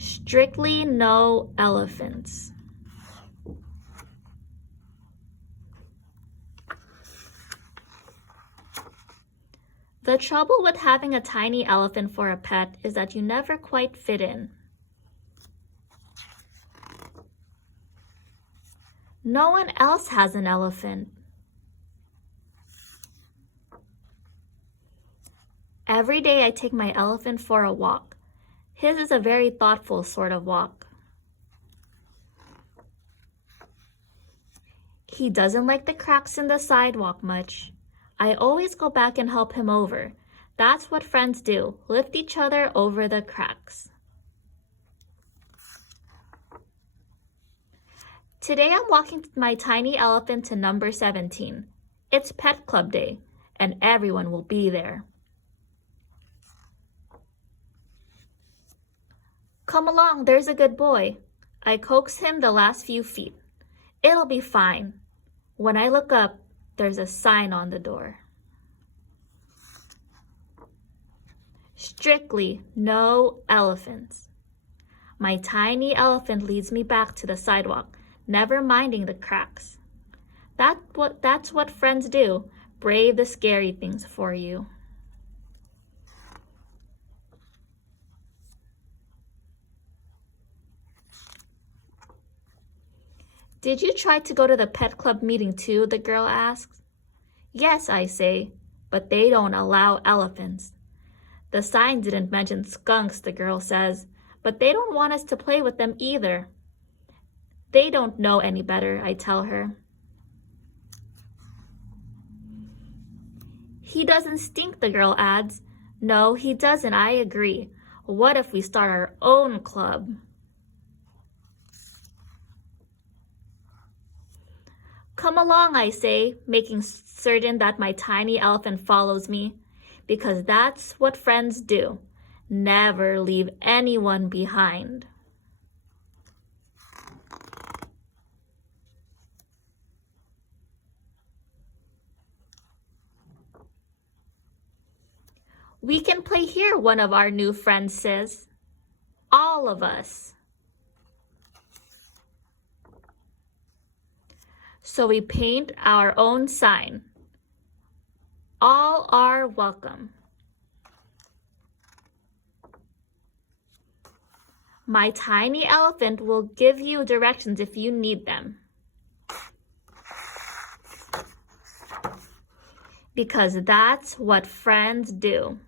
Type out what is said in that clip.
Strictly no elephants. The trouble with having a tiny elephant for a pet is that you never quite fit in. No one else has an elephant. Every day I take my elephant for a walk. His is a very thoughtful sort of walk. He doesn't like the cracks in the sidewalk much. I always go back and help him over. That's what friends do, lift each other over the cracks. Today I'm walking my tiny elephant to number 17. It's Pet Club Day, and everyone will be there. Come along, there's a good boy. I coax him the last few feet. It'll be fine. When I look up, there's a sign on the door. Strictly no elephants. My tiny elephant leads me back to the sidewalk, never minding the cracks. That's what friends do, brave the scary things for you. Did you try to go to the pet club meeting too? The girl asks. Yes, I say, but they don't allow elephants. The sign didn't mention skunks, the girl says, but they don't want us to play with them either. They don't know any better, I tell her. He doesn't stink, the girl adds. No, he doesn't, I agree. What if we start our own club? Come along, I say, making certain that my tiny elephant follows me, because that's what friends do. Never leave anyone behind. We can play here, one of our new friends says. All of us. So we paint our own sign. All are welcome. My tiny elephant will give you directions if you need them. Because that's what friends do.